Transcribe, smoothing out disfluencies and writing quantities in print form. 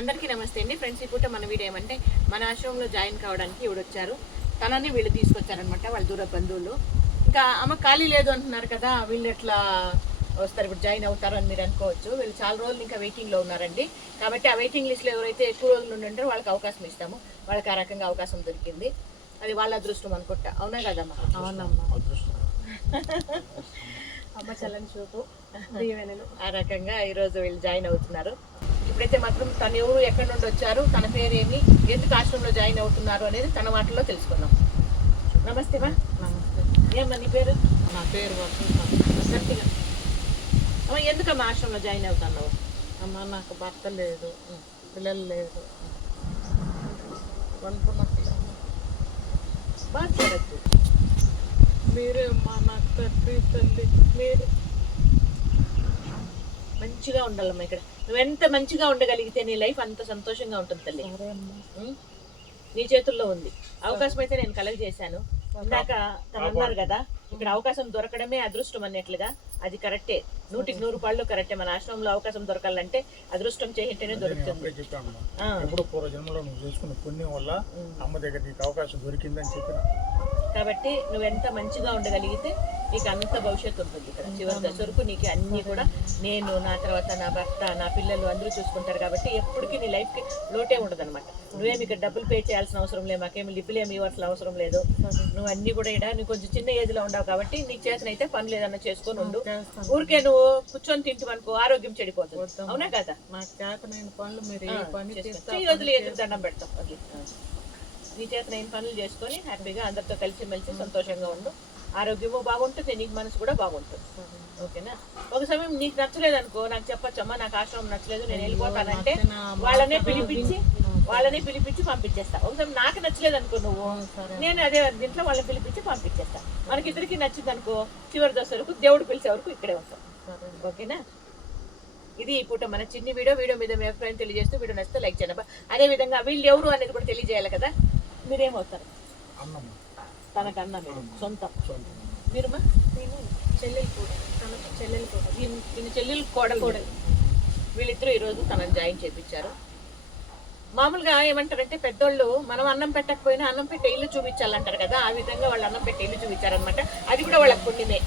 అందరికీ నమస్తే అండి ఫ్రెండ్స్. ఈ పూట మన వీడియో ఏమంటే మన ఆశ్రమంలో జాయిన్ కావడానికి ఇవిడు వచ్చారు. తనని వీళ్ళు తీసుకొచ్చారనమాట, వాళ్ళ దూర బంధువులు. ఇంకా అమ్మ ఖాళీ లేదు అంటున్నారు కదా, వీళ్ళు ఎట్లా వస్తారు ఇప్పుడు జాయిన్ అవుతారు అని మీరు అనుకోవచ్చు. వీళ్ళు చాలా రోజులు ఇంకా వెయిటింగ్లో ఉన్నారండి. కాబట్టి ఆ వెయిటింగ్ లిస్ట్లో ఎవరైతే ఎక్కువ రోజులు ఉండి వాళ్ళకి అవకాశం ఇస్తాము. వాళ్ళకి ఆ రకంగా అవకాశం దొరికింది. అది వాళ్ళ అదృష్టం అనుకుంటా. అవునా కదమ్మా? అవునమ్మా, అమ్మ చల్లని చూపు దీవెనలు. ఆ రకంగా ఈరోజు వీళ్ళు జాయిన్ అవుతున్నారు. ఇప్పుడైతే మాత్రం తను ఎవరు, ఎక్కడి నుండి వచ్చారు, తన పేరేమి, ఎందుకు ఆశ్రమంలో జాయిన్ అవుతున్నారు అనేది తన మాటల్లో తెలుసుకుందాం. నమస్తే మా. నమస్తే. ఏమ్మా నీ పేరు? నా పేరు గట్టిగా అమ్మ. ఎందుకమ్మా ఆశ్రమంలో జాయిన్ అవుతున్నావు? అమ్మ, నాకు భర్త లేదు, పిల్లలు లేదు, వంట నాకు బాగా చూడద్దు. మీరే అమ్మా నాకు తండ్రి తల్లి. మీరు మంచిగా ఉండాలమ్మా. ఇక్కడ నువ్వెంత మంచిగా ఉండగలిగితే నీ లైఫ్ అంత సంతోషంగా ఉంటుంది తల్లి. సరే అమ్మా. నీ చేతుల్లో ఉంది. అవకాశం అయితే నేను కలగజేశాను. ఇందాక తను అన్నారు కదా, ఇక్కడ అవకాశం దొరకడమే అదృష్టం అన్నట్లుగా. అది కరెక్టే, 100కి 100 పాళ్ళు కరెక్టే. మన ఆశ్రమంలో అవకాశం దొరకాలంటే అదృష్టం చేయంటేనే దొరుకుతుంది. ఎప్పుడు పూర్వజన్మలో నువ్వు చేసుకున్న పుణ్యం వల్ల అమ్మ దగ్గర నీకు అవకాశం దొరికిందని చెప్పిన. కాబట్టి నువ్వెంత మంచిగా ఉండగలిగితే నీకు అంత భవిష్యత్తు ఉంటుంది. ఇక్కడ చివరి దశ వరకు నీకు అన్నీ కూడా నేను, నా తర్వాత నా భర్త, నా పిల్లలు అందరూ చూసుకుంటారు. కాబట్టి ఎప్పటికీ నీ లైఫ్కి లోటే ఉండదు అనమాట. నువ్వేమి ఇక్కడ డబ్బులు పే చేయాల్సిన అవసరం లేదు, మాకేమి లిప్పులేమి ఇవ్వాల్సిన అవసరం లేదు. నువ్వు అన్నీ కూడా ఇక్కడ నువ్వు కొంచెం చిన్న ఏజ్లో ఉండవు కాబట్టి నీకు చేతనైతే పనులు ఏదన్నా చేసుకొని ఉండు. ఊరికే నువ్వు కూర్చొని తింటూ అనుకో, ఆరోగ్యం చెడిపోతుంది. అవునా కదా? నాకు చేతనైన పనులు మీరు ఏ పని వదిలి ఎదురు దండం పెడతాం. నీ చేతనైన పనులు చేసుకొని హ్యాపీగా అందరితో కలిసిమెలిసి సంతోషంగా ఉండు. ఆరోగ్యము బాగుంటుంది, నీకు మనసు కూడా బాగుంటుంది. ఓకేనా? ఒక సమయం నీకు నచ్చలేదు అనుకో, నాకు చెప్పొచ్చమ్మా నాకు ఆశ్రమం నచ్చలేదు, నేను వెళ్ళిపోతానంటే వాళ్ళనే పిలిపించి పంపించేస్తా. ఒకసారి నాకు నచ్చలేదు అనుకో నువ్వు, నేను అదే దీంట్లో వాళ్ళని పిలిపించి పంపించేస్తా. మనకిద్దరికి నచ్చింది అనుకో, చివరి దశ వరకు దేవుడు పిలిచే వరకు ఇక్కడే ఉంటాం. ఓకేనా? ఇది ఈ పూట మన చిన్ని వీడియో మీద మీ అభిప్రాయం తెలియజేస్తూ వీడియో నచ్చితే లైక్ చేయండి. అదే విధంగా వీళ్ళు ఎవరు అనేది కూడా తెలియజేయాలి కదా. మీరేమవుతారు? తనకు అన్న మీరు సొంతం. మీరుమా? నేను చెల్లెలు కూడా, తనకు చెల్లెలు కూడా, దీని చెల్లెలు కోడలు. వీళ్ళిద్దరూ ఈరోజు తనని జాయిన్ చేయించారు. మామూలుగా ఏమంటారంటే పెద్దోళ్ళు మనం అన్నం పెట్టకపోయినా అన్నం పెట్టే ఇల్లు చూపించాలంటారు కదా, ఆ విధంగా వాళ్ళు అన్నం పెట్టే ఇల్లు చూపించారనమాట. అది కూడా వాళ్ళకి పుణ్యమే.